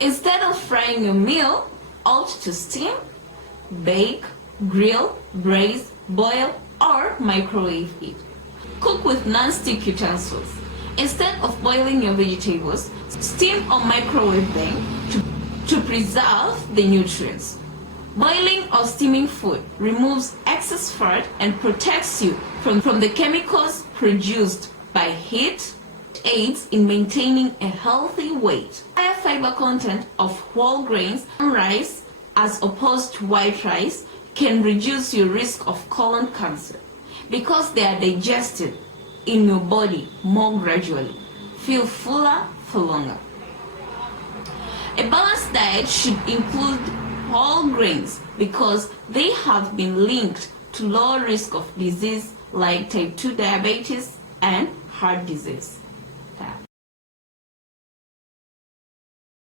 Instead of frying your meal, opt to steam, bake, grill, braise, boil, or microwave it. Cook with non-stick utensils. Instead of boiling your vegetables, steam or microwave them to preserve the nutrients. Boiling or steaming food removes excess fat and protects you from the chemicals produced by heat. It aids in maintaining a healthy weight. Higher fiber content of whole grains and rice as opposed to white rice can reduce your risk of colon cancer because they are digested in your body more gradually. Feel fuller for longer. A balanced diet should include whole grains because they have been linked to lower risk of disease like type 2 diabetes and heart disease.